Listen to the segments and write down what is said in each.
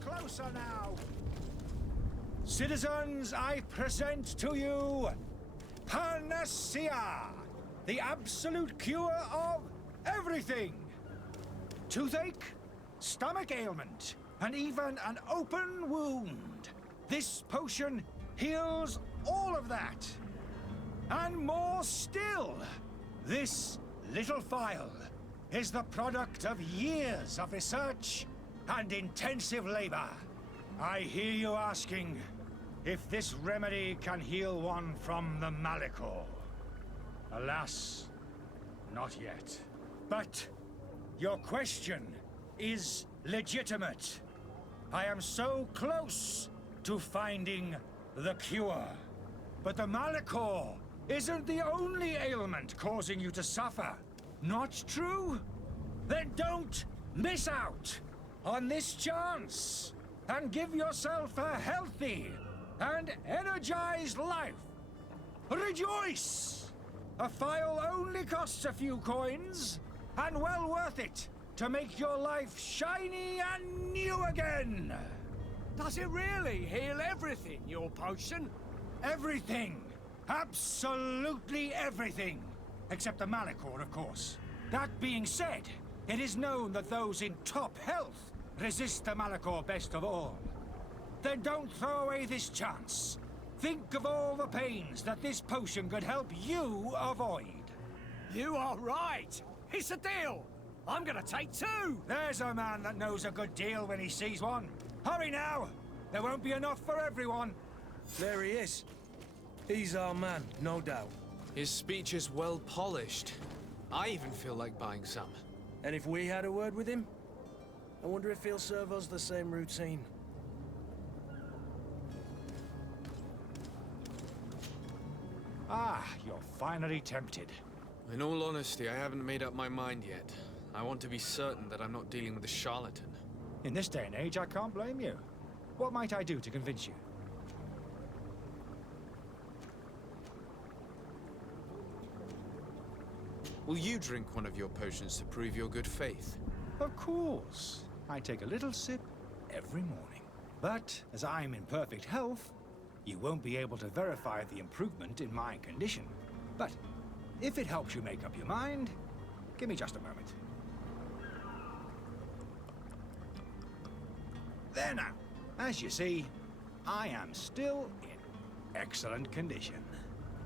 Come closer now. Citizens, I present to you Panacea, the absolute cure of everything. Toothache, stomach ailment, and even an open wound. This potion heals all of that. And more still. This little phial is the product of years of research and intensive labor. I hear you asking if this remedy can heal one from the Malachor. Alas, not yet. But your question is legitimate. I am so close to finding the cure. But the Malachor isn't the only ailment causing you to suffer. Not true? Then don't miss out on this chance and give yourself a healthy and energized life. Rejoice! A phial only costs a few coins, and well worth it to make your life shiny and new again. Does it really heal everything, your potion? Everything. Absolutely everything. Except the Malachor, of course. That being said, it is known that those in top health resist the Malachor best of all. Then don't throw away this chance. Think of all the pains that this potion could help you avoid. You are right. It's a deal. I'm gonna take two. There's a man that knows a good deal when he sees one. Hurry now. There won't be enough for everyone. There he is. He's our man, no doubt. His speech is well polished. I even feel like buying some. And if we had a word with him? I wonder if he'll serve us the same routine. Ah, you're finally tempted. In all honesty, I haven't made up my mind yet. I want to be certain that I'm not dealing with a charlatan. In this day and age, I can't blame you. What might I do to convince you? Will you drink one of your potions to prove your good faith? Of course. I take a little sip every morning. But as I'm in perfect health, you won't be able to verify the improvement in my condition. But if it helps you make up your mind, give me just a moment. There now. As you see, I am still in excellent condition.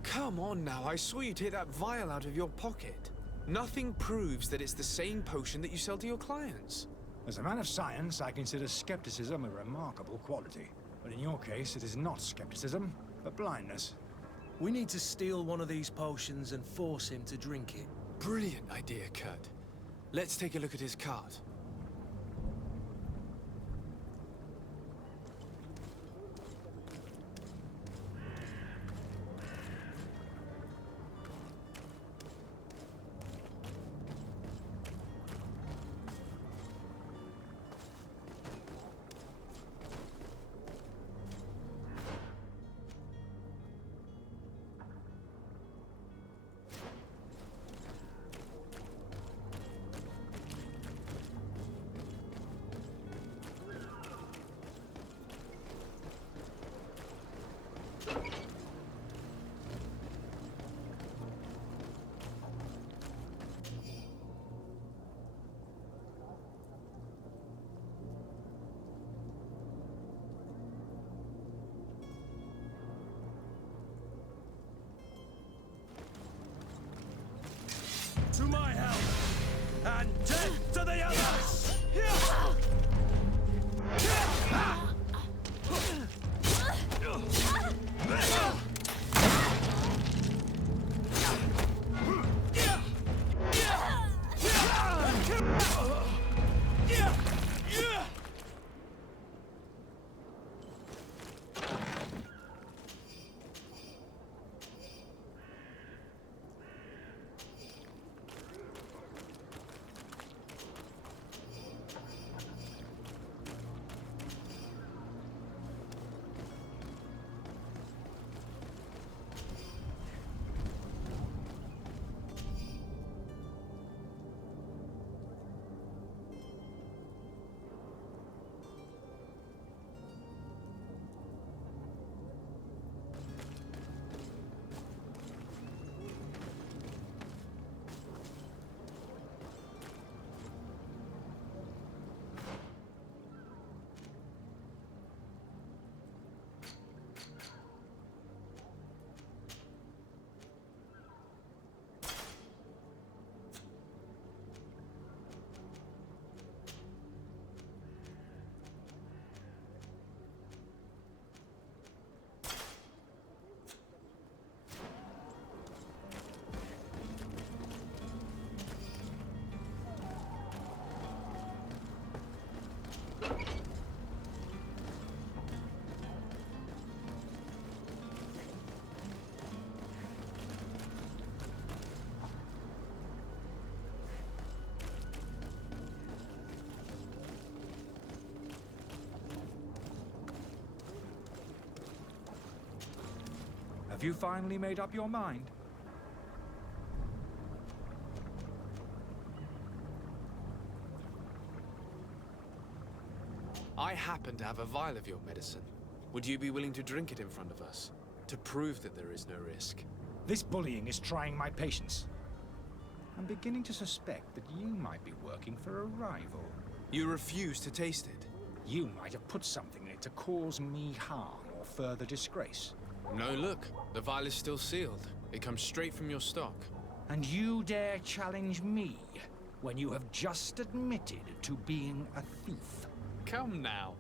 Come on now, I saw you take that vial out of your pocket. Nothing proves that it's the same potion that you sell to your clients. As a man of science, I consider skepticism a remarkable quality. But in your case, it is not skepticism, but blindness. We need to steal one of these potions and force him to drink it. Brilliant idea, Kurt. Let's take a look at his cart. To my help, and death to the others! Have you finally made up your mind? I happen to have a vial of your medicine. Would you be willing to drink it in front of us? To prove that there is no risk? This bullying is trying my patience. I'm beginning to suspect that you might be working for a rival. You refuse to taste it? You might have put something in it to cause me harm or further disgrace. No, look. The vial is still sealed. It comes straight from your stock. And you dare challenge me when you have just admitted to being a thief? Come now.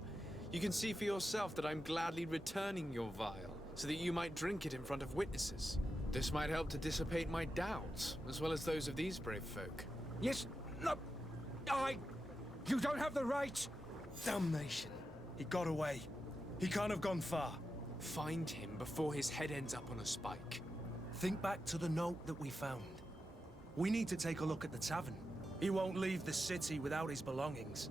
You can see for yourself that I'm gladly returning your vial, so that you might drink it in front of witnesses. This might help to dissipate my doubts, as well as those of these brave folk. Yes, no, You don't have the right! Damnation. He got away. He can't have gone far. Find him before his head ends up on a spike. Think back to the note that we found. We need to take a look at the tavern. He won't leave the city without his belongings.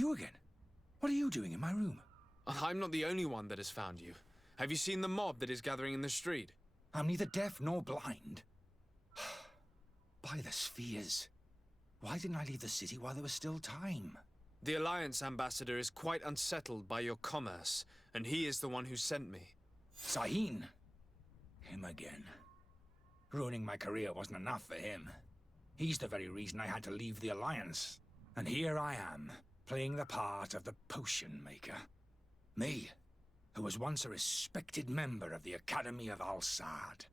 You again? What are you doing in my room? I'm not the only one that has found you. Have you seen the mob that is gathering in the street? I'm neither deaf nor blind. By the spheres. Why didn't I leave the city while there was still time? The Alliance ambassador is quite unsettled by your commerce, and he is the one who sent me. Sahin. Him again. Ruining my career wasn't enough for him. He's the very reason I had to leave the Alliance. And here I am, playing the part of the potion maker. Me, who was once a respected member of the Academy of Al-Sad.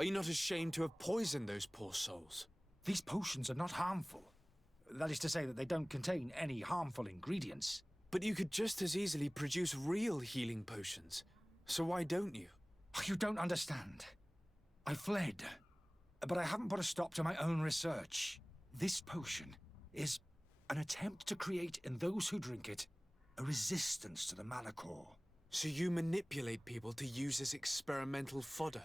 Are you not ashamed to have poisoned those poor souls? These potions are not harmful. That is to say that they don't contain any harmful ingredients. But you could just as easily produce real healing potions. So why don't you? Oh, you don't understand. I fled, but I haven't put a stop to my own research. This potion is an attempt to create in those who drink it a resistance to the Malachor. So you manipulate people to use as experimental fodder?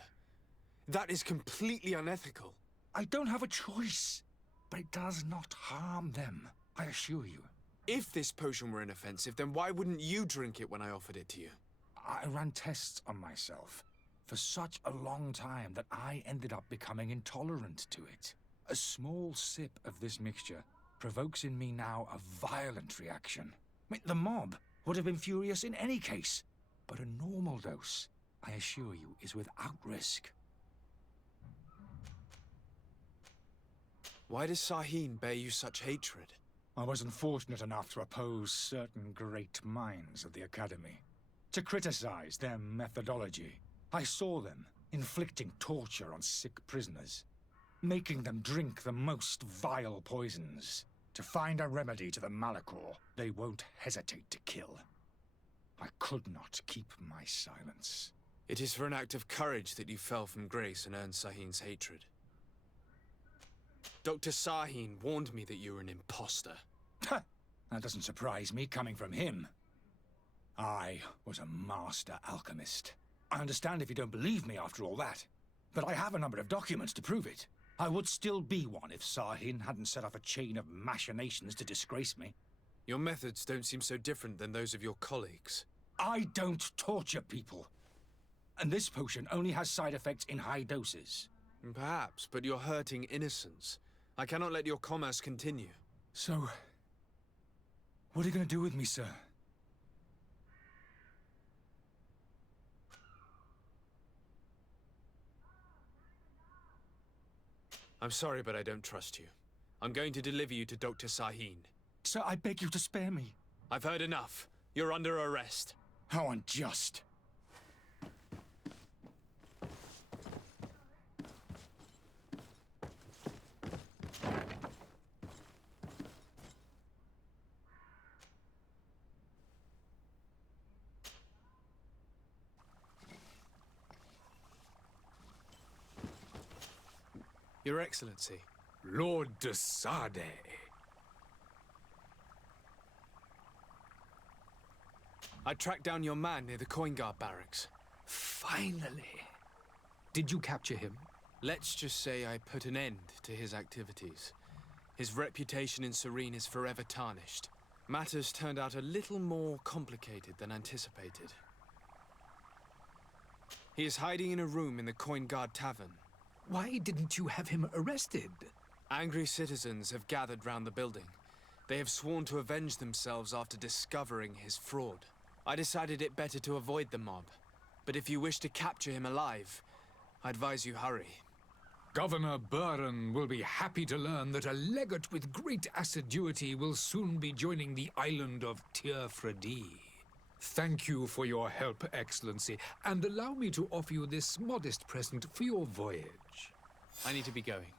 That is completely unethical. I don't have a choice, but it does not harm them, I assure you. If this potion were inoffensive, then why wouldn't you drink it when I offered it to you? I ran tests on myself for such a long time that I ended up becoming intolerant to it. A small sip of this mixture provokes in me now a violent reaction. I mean, the mob would have been furious in any case, but a normal dose, I assure you, is without risk. Why does Sahin bear you such hatred? I was unfortunate enough to oppose certain great minds of the Academy, to criticize their methodology. I saw them inflicting torture on sick prisoners, making them drink the most vile poisons. To find a remedy to the Malachor, they won't hesitate to kill. I could not keep my silence. It is for an act of courage that you fell from grace and earned Sahin's hatred. Dr. Sahin warned me that you were an imposter. That doesn't surprise me, coming from him. I was a master alchemist. I understand if you don't believe me after all that, but I have a number of documents to prove it. I would still be one if Sahin hadn't set off a chain of machinations to disgrace me. Your methods don't seem so different than those of your colleagues. I don't torture people. And this potion only has side effects in high doses. Perhaps, but you're hurting innocents. I cannot let your commerce continue. So, what are you going to do with me, sir? I'm sorry, but I don't trust you. I'm going to deliver you to Dr. Sahin. Sir, I beg you to spare me. I've heard enough. You're under arrest. How unjust. Your Excellency. Lord de Sade. I tracked down your man near the Coin Guard barracks. Finally. Did you capture him? Let's just say I put an end to his activities. His reputation in Serene is forever tarnished. Matters turned out a little more complicated than anticipated. He is hiding in a room in the Coin Guard Tavern. Why didn't you have him arrested? Angry citizens have gathered round the building. They have sworn to avenge themselves after discovering his fraud. I decided it better to avoid the mob. But if you wish to capture him alive, I advise you hurry. Governor Buren will be happy to learn that a legate with great assiduity will soon be joining the island of Tir-Fredi. Thank you for your help, Excellency, and allow me to offer you this modest present for your voyage. I need to be going.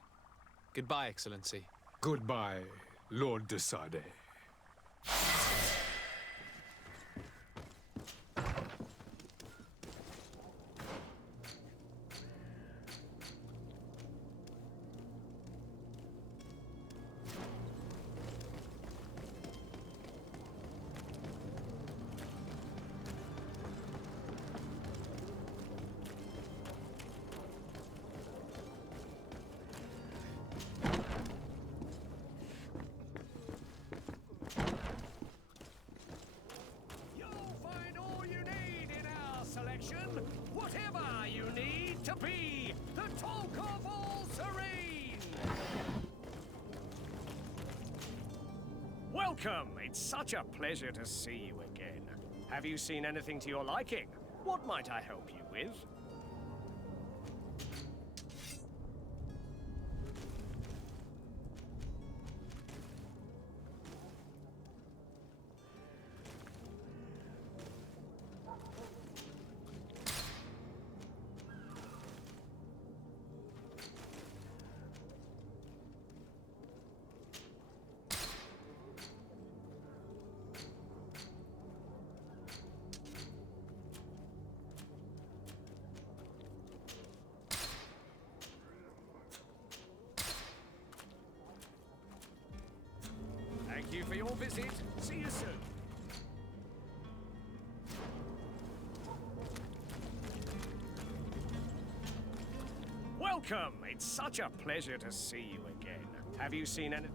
Goodbye, Excellency. Goodbye, Lord de Sade. Whatever you need to be the talk of all Serene. Welcome. It's such a pleasure to see you again. Have you seen anything to your liking? What might I help you with? Thank you for your visit. See you soon. Welcome. It's such a pleasure to see you again. Have you seen any...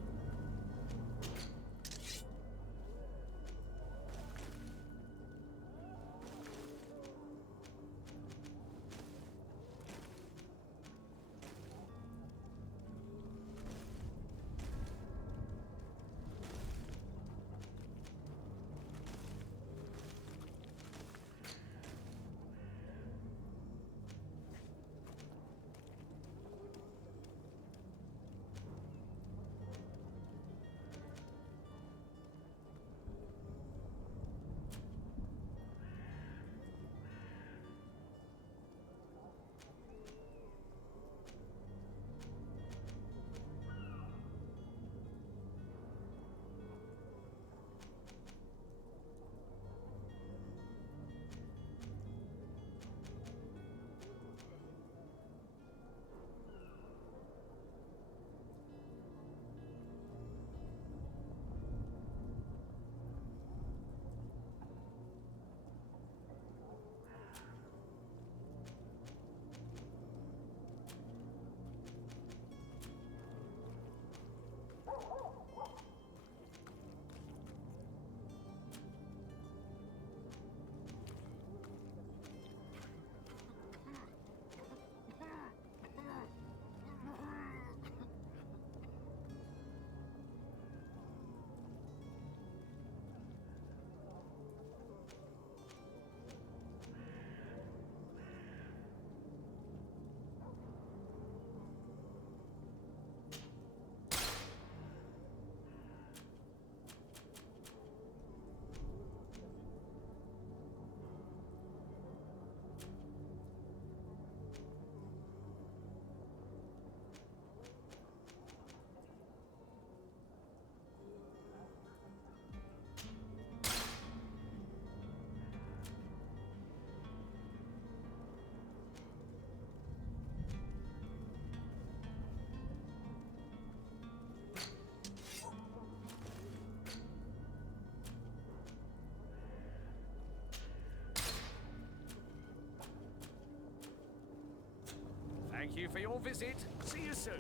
you for your visit. See you soon.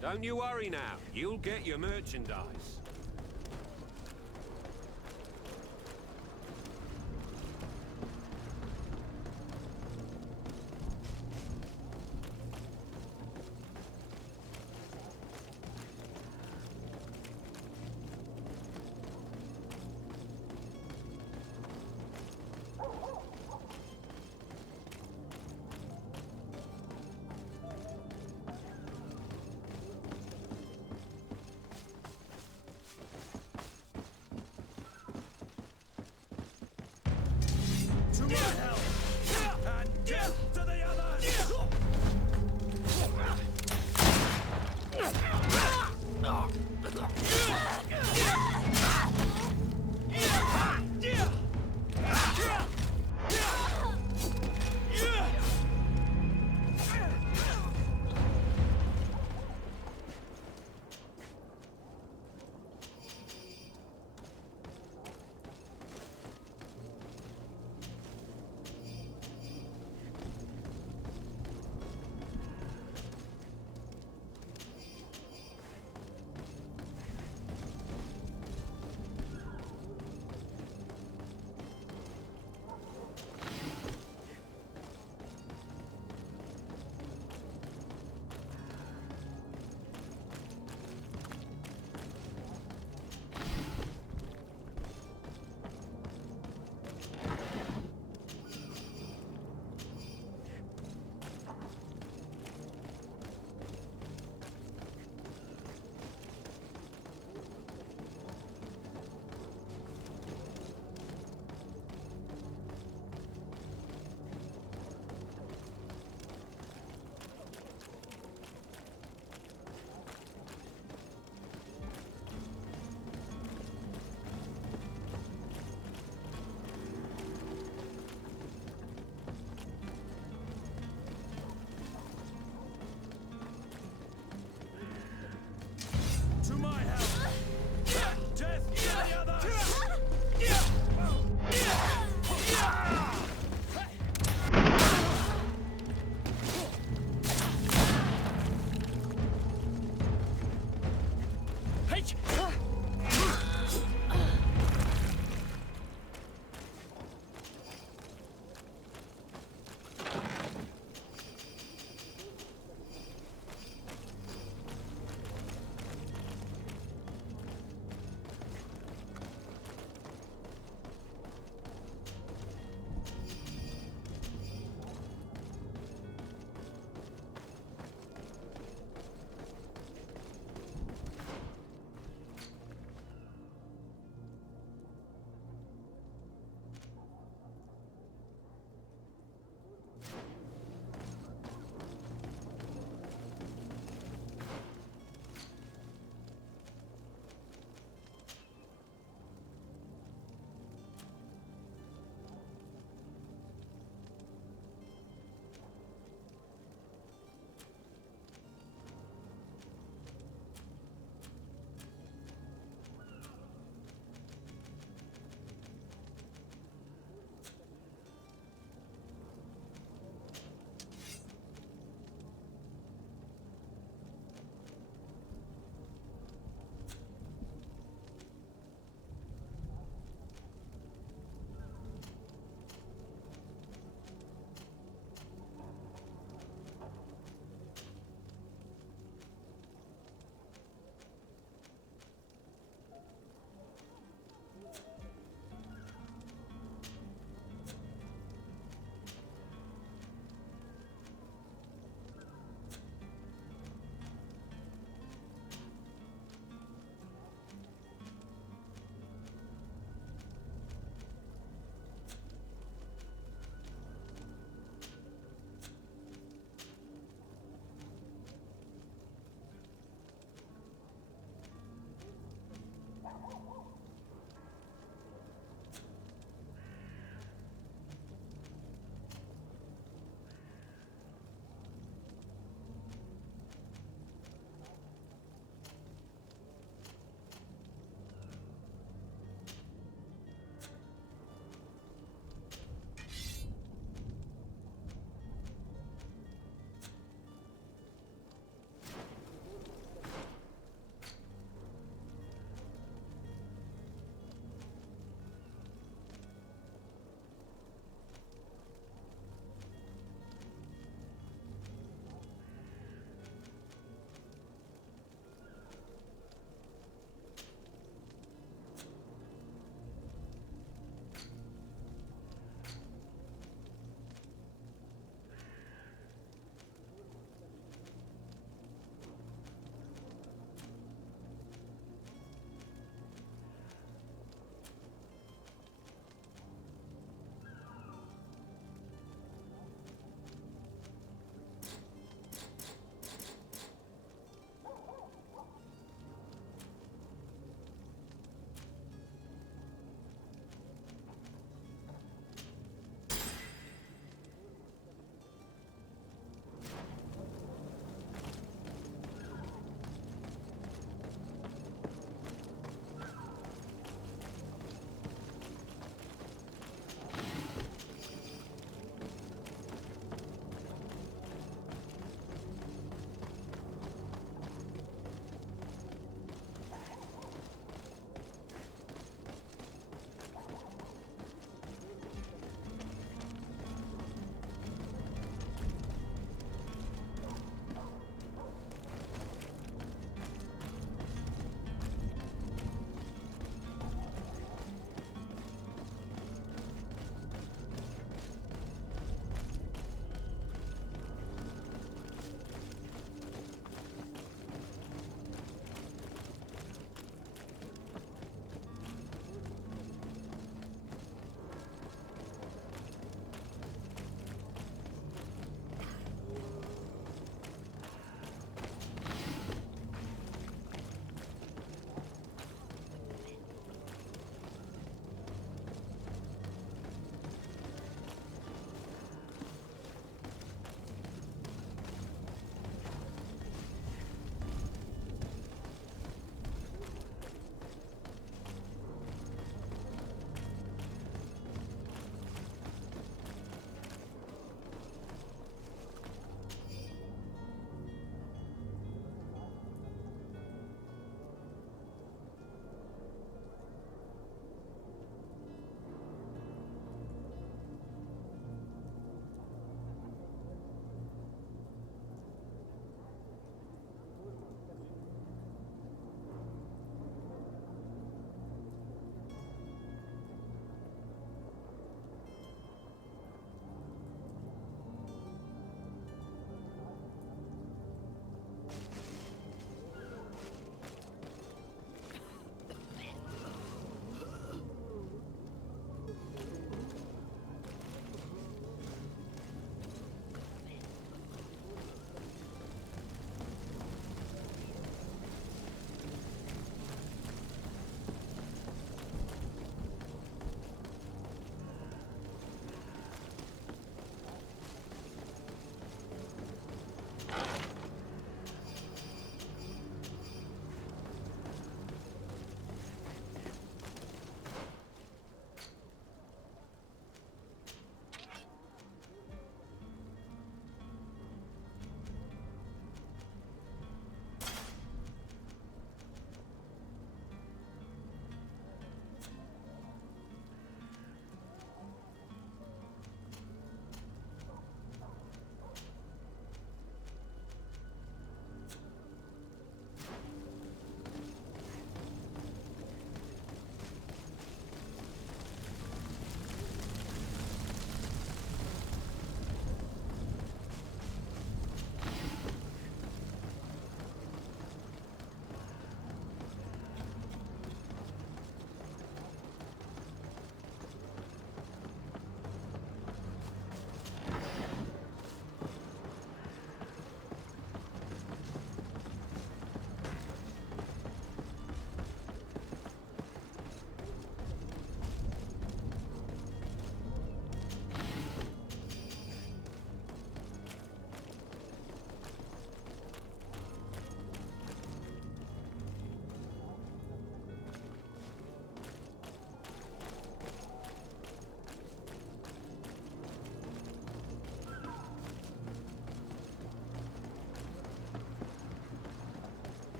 Don't you worry now. You'll get your merchandise. To my help! And death to the others!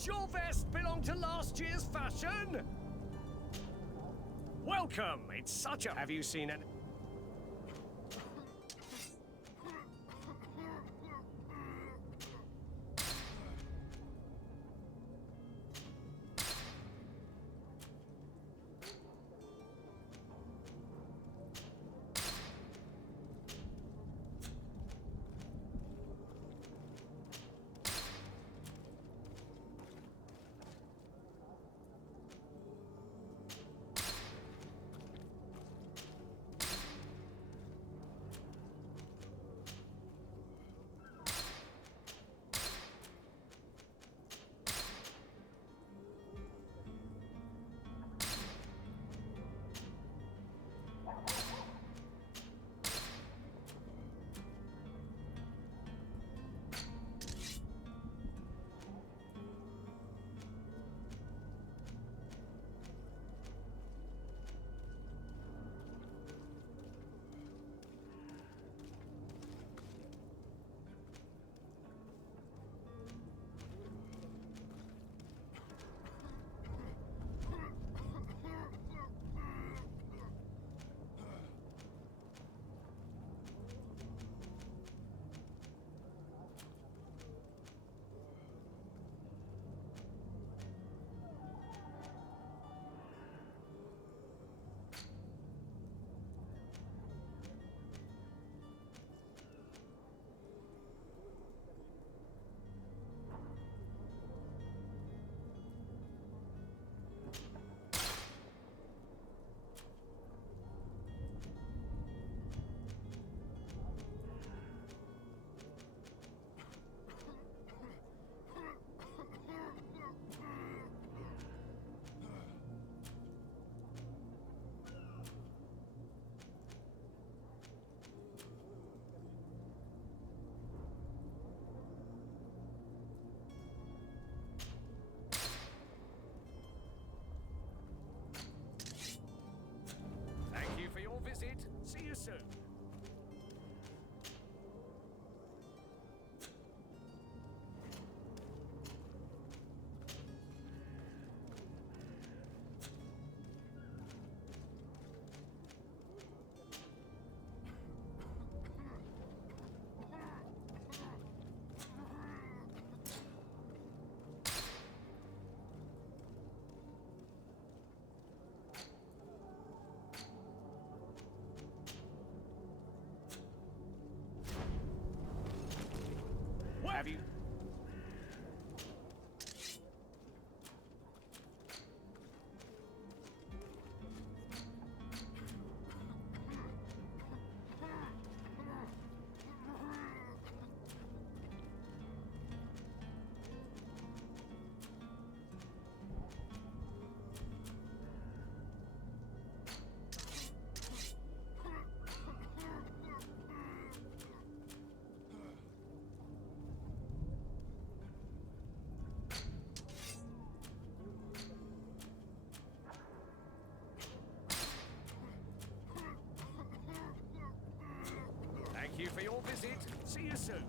Does your vest belong to last year's fashion? Welcome! It's such a... Have you seen an... Thank you for your visit. See you soon. Have you... Thank you for your visit. See you soon.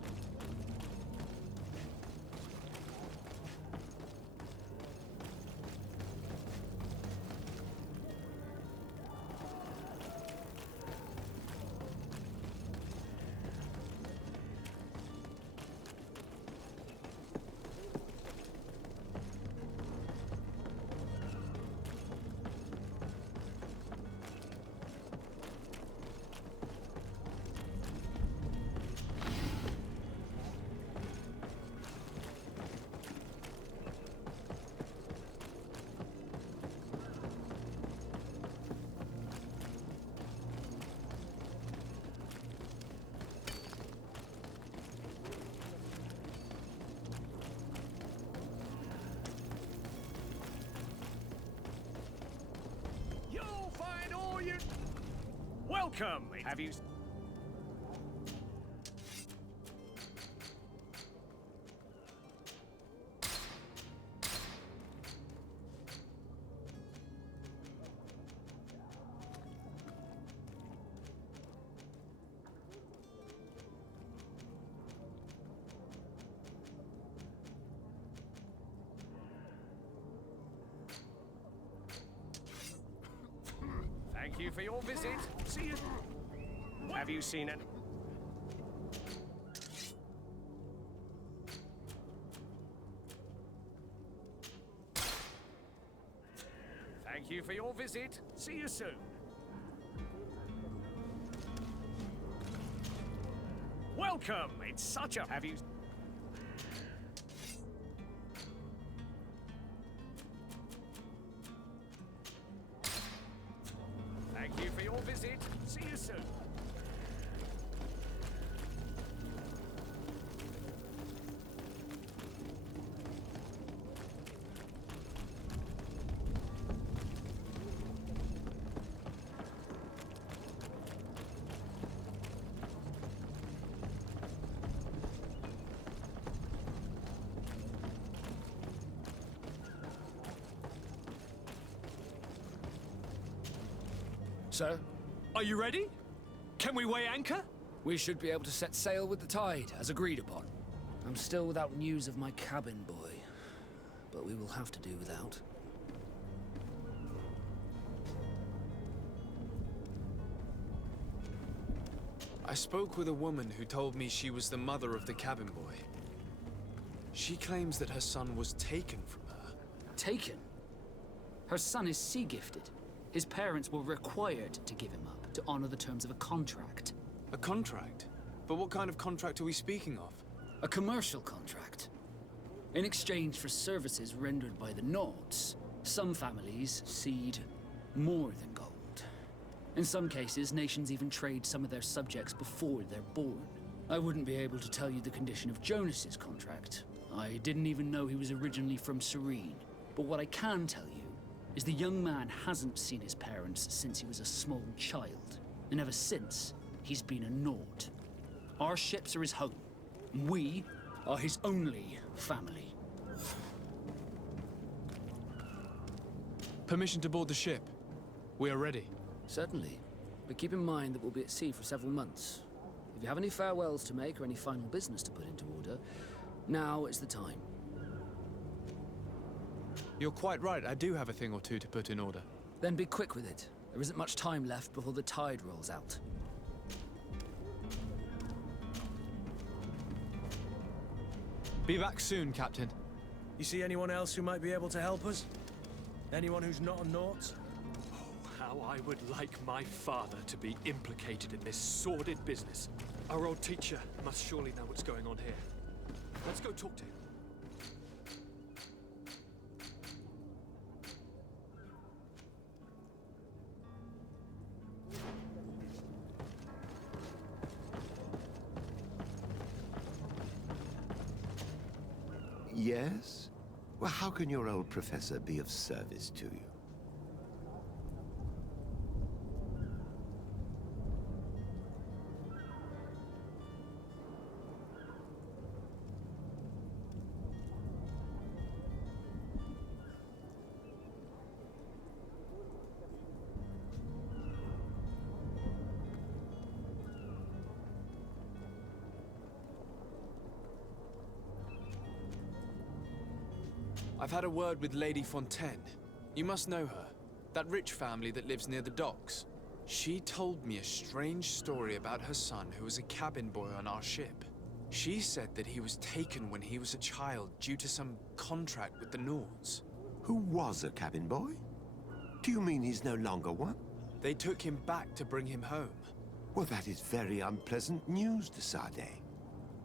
You'll find all you... Welcome! Have you... Thank you for your visit. See you. Have you seen any? Thank you for your visit. See you soon. Welcome. It's such a... Have you... Thank you for your visit. See you soon. Sir, Are you ready? Can we weigh anchor? we should be able to set sail with the tide, as agreed upon. I'm still without news of my cabin boy, but we will have to do without. I spoke with a woman who told me she was the mother of the cabin boy. She claims that her son was taken from her. Taken? Her son is sea-gifted. His parents were required to give him up to honor the terms of a contract. A contract? But what kind of contract are we speaking of? A commercial contract. In exchange for services rendered by the Nords, some families cede more than gold. In some cases, nations even trade some of their subjects before they're born. I wouldn't be able to tell you the condition of Jonas's contract. I didn't even know he was originally from Serene. But what I can tell you is the young man hasn't seen his parents since he was a small child. And ever since, he's been a Nord. Our ships are his home. We are his only family. Permission to board the ship. We are ready. Certainly. But keep in mind that we'll be at sea for several months. If you have any farewells to make or any final business to put into order, now is the time. You're quite right, I do have a thing or two to put in order. Then be quick with it. There isn't much time left before the tide rolls out. Be back soon, Captain. You see anyone else who might be able to help us? Anyone who's not a Naut? How I would like my father to be implicated in this sordid business. Our old teacher must surely know what's going on here. Let's go talk to him. Yes? Well, how can your old professor be of service to you? I've had a word with Lady Fontaine. You must know her. That rich family that lives near the docks. She told me a strange story about her son who was a cabin boy on our ship. She said that he was taken when he was a child due to some contract with the Nords. Who was a cabin boy? Do you mean he's no longer one? They took him back to bring him home. Well, that is very unpleasant news, de Sade.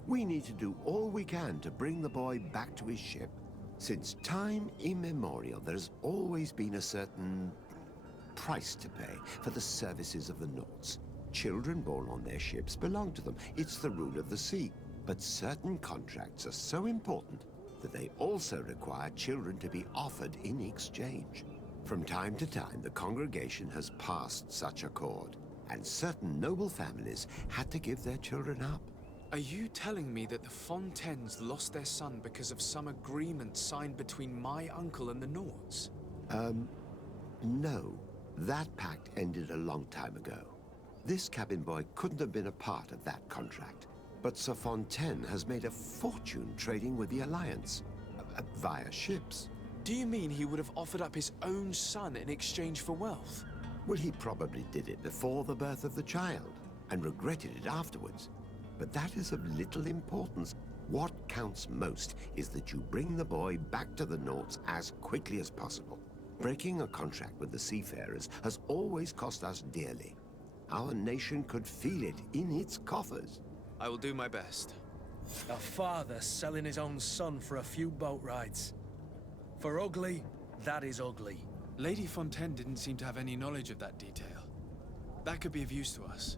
We need to do all we can to bring the boy back to his ship. Since time immemorial, there's always been a certain price to pay for the services of the Nords. Children born on their ships belong to them. It's the rule of the sea. But certain contracts are so important that they also require children to be offered in exchange. From time to time, the congregation has passed such accord, and certain noble families had to give their children up. Are you telling me that the Fontaines lost their son because of some agreement signed between my uncle and the Nords? No. That pact ended a long time ago. This cabin boy couldn't have been a part of that contract. But Sir Fontaine has made a fortune trading with the Alliance, via ships. Do you mean he would have offered up his own son in exchange for wealth? Well, he probably did it before the birth of the child, and regretted it afterwards. But that is of little importance. What counts most is that you bring the boy back to the Naughts as quickly as possible. Breaking a contract with the seafarers has always cost us dearly. Our nation could feel it in its coffers. I will do my best. A father selling his own son for a few boat rides. For ugly, that is ugly. Lady Fontaine didn't seem to have any knowledge of that detail. That could be of use to us.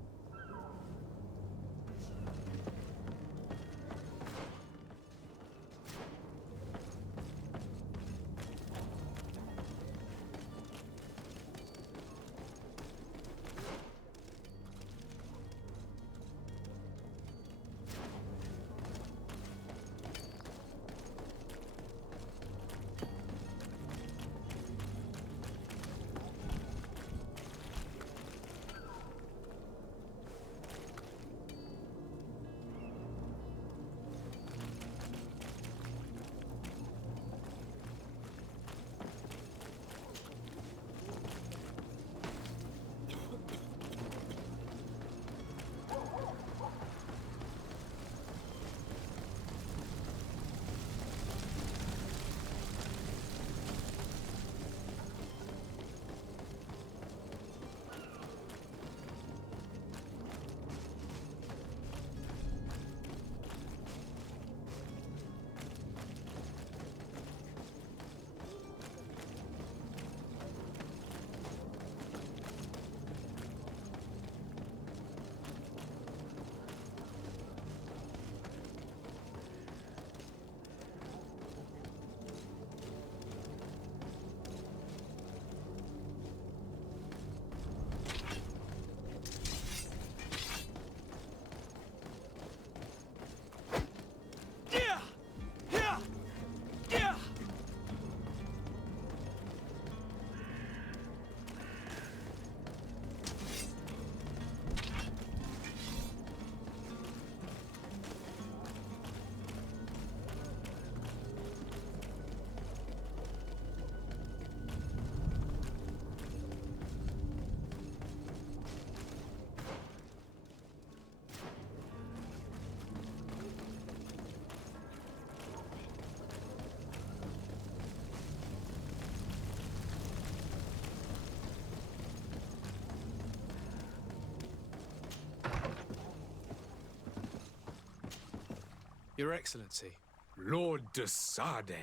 Your Excellency. Lord de Sade.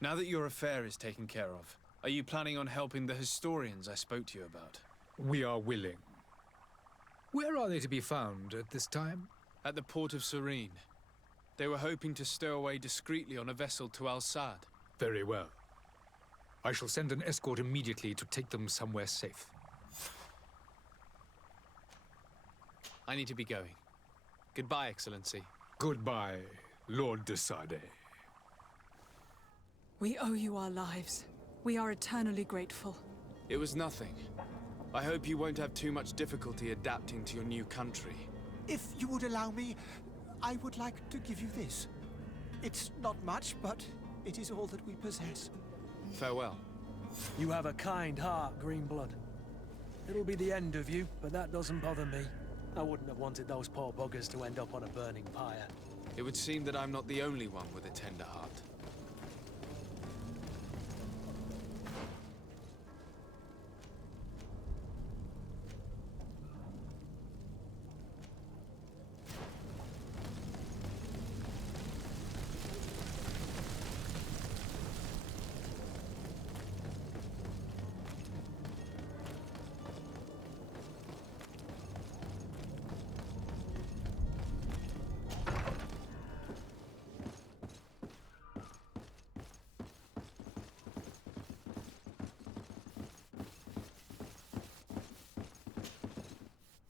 Now that your affair is taken care of, are you planning on helping the historians I spoke to you about? We are willing. Where are they to be found at this time? At the port of Serene. They were hoping to stow away discreetly on a vessel to Al-Sad. Very well. I shall send an escort immediately to take them somewhere safe. I need to be going. Goodbye, Excellency. Goodbye, Lord de Sade. We owe you our lives. We are eternally grateful. It was nothing. I hope you won't have too much difficulty adapting to your new country. If you would allow me, I would like to give you this. It's not much, but it is all that we possess. Farewell. You have a kind heart, Greenblood. It'll be the end of you, but that doesn't bother me. I wouldn't have wanted those poor buggers to end up on a burning pyre. It would seem that I'm not the only one with a tender heart.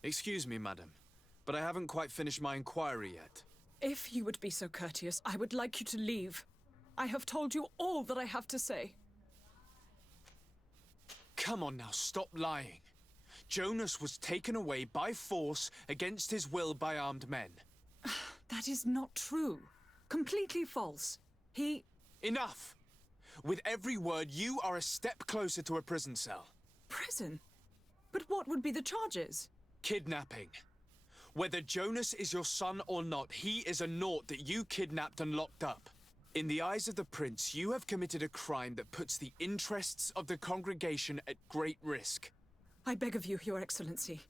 Excuse me, madam, but I haven't quite finished my inquiry yet. If you would be so courteous, I would like you to leave. I have told you all that I have to say. Come on now, stop lying. Jonas was taken away by force against his will by armed men. That is not true. Completely false. He... Enough! With every word, you are a step closer to a prison cell. Prison? But what would be the charges? Kidnapping. Whether Jonas is your son or not, he is a naught that you kidnapped and locked up. In the eyes of the Prince, you have committed a crime that puts the interests of the congregation at great risk. I beg of you, Your Excellency.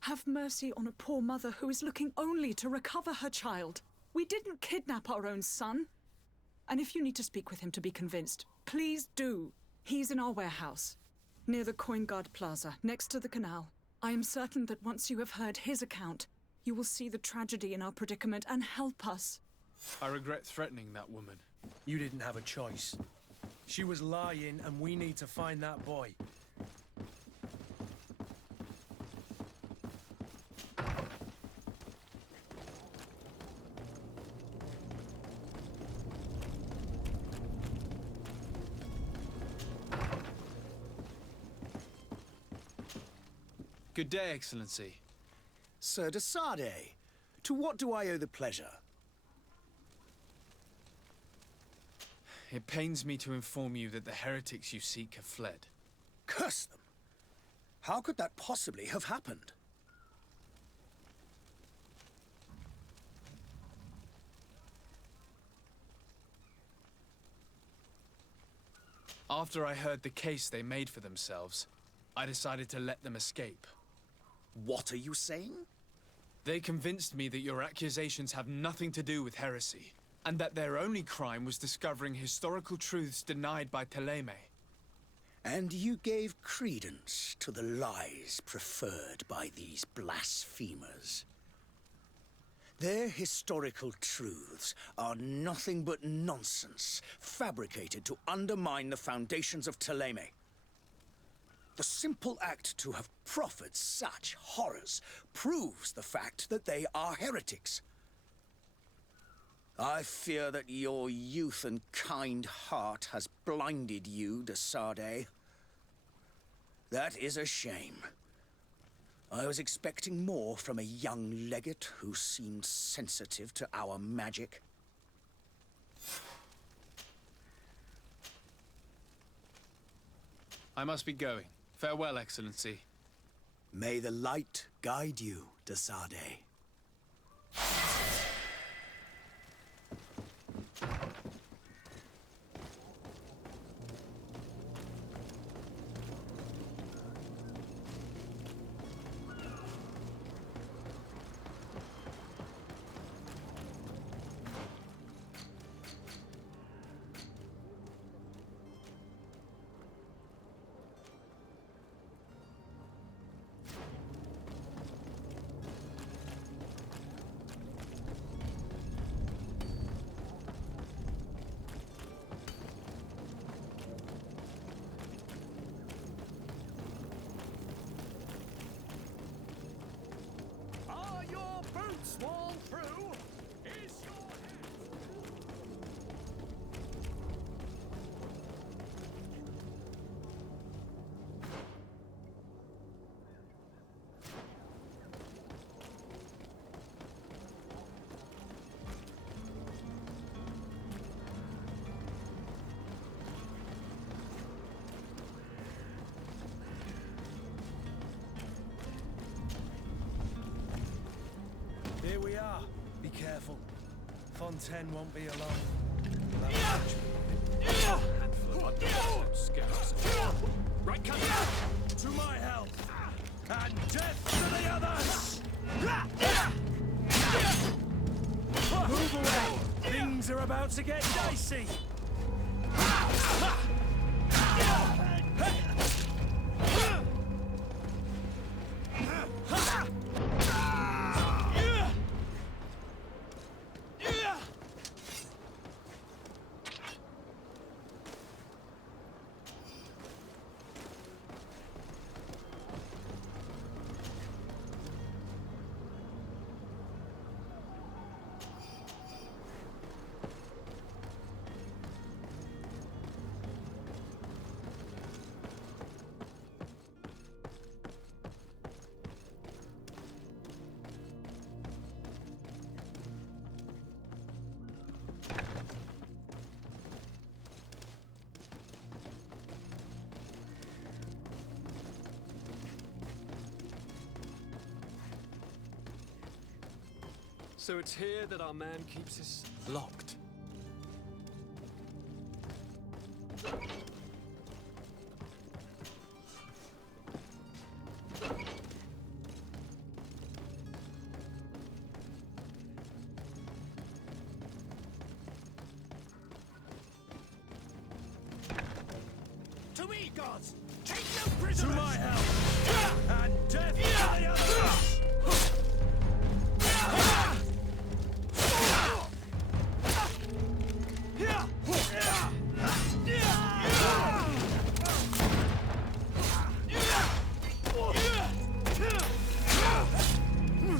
Have mercy on a poor mother who is looking only to recover her child. We didn't kidnap our own son. And if you need to speak with him to be convinced, please do. He's in our warehouse, near the Coin Guard Plaza, next to the canal. I am certain that once you have heard his account, you will see the tragedy in our predicament and help us. I regret threatening that woman. You didn't have a choice. She was lying, and we need to find that boy. Good day, Excellency. Sir de Sardet, to what do I owe the pleasure? It pains me to inform you that the heretics you seek have fled. Curse them! How could that possibly have happened? After I heard the case they made for themselves, I decided to let them escape. What are you saying? They convinced me that your accusations have nothing to do with heresy, and that their only crime was discovering historical truths denied by Thélème. And you gave credence to the lies preferred by these blasphemers. Their historical truths are nothing but nonsense, fabricated to undermine the foundations of Thélème. The simple act to have proffered such horrors proves the fact that they are heretics. I fear that your youth and kind heart has blinded you, de Sardet. That is a shame. I was expecting more from a young legate who seemed sensitive to our magic. I must be going. Farewell, Excellency. May the light guide you, de Sardet. Are your boots worn through? Is your Here we are. Be careful. Fontaine won't be alone. We'll have a Handful of underwater scouts. Right, come to my help! And death to the others! Move away! Things are about to get dicey! So it's here that our man keeps his... Locked. To me, gods! Take no prisoners! To my help! And death to the others!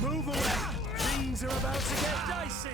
Move away! Things are about to get dicey!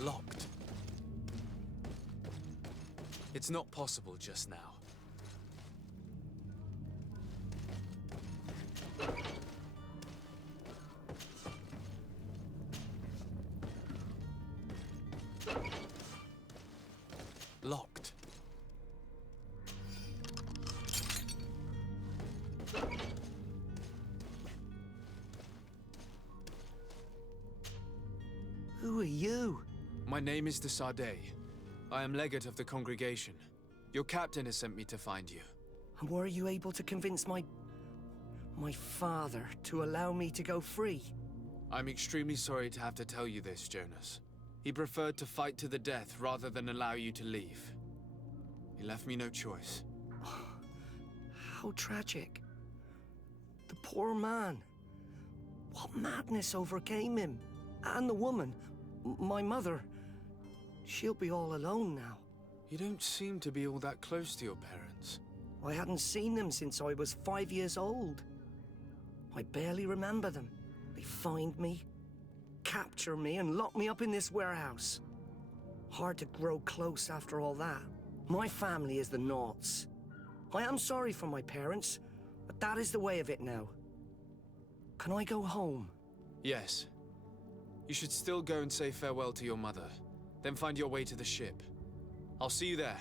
Locked. It's not possible just now. Locked. Who are you? My name is de Sardet. I am legate of the congregation. Your captain has sent me to find you. And were you able to convince my father to allow me to go free? I'm extremely sorry to have to tell you this, Jonas. He preferred to fight to the death rather than allow you to leave. He left me no choice. How tragic. The poor man. What madness overcame him? And the woman, my mother. She'll be all alone now. You don't seem to be all that close to your parents. I hadn't seen them since I was 5 years old. I barely remember them. They find me, capture me, and lock me up in this warehouse. Hard to grow close after all that. My family is the Naughts. I am sorry for my parents, but that is the way of it now. Can I go home? Yes. You should still go and say farewell to your mother. Then find your way to the ship. I'll see you there.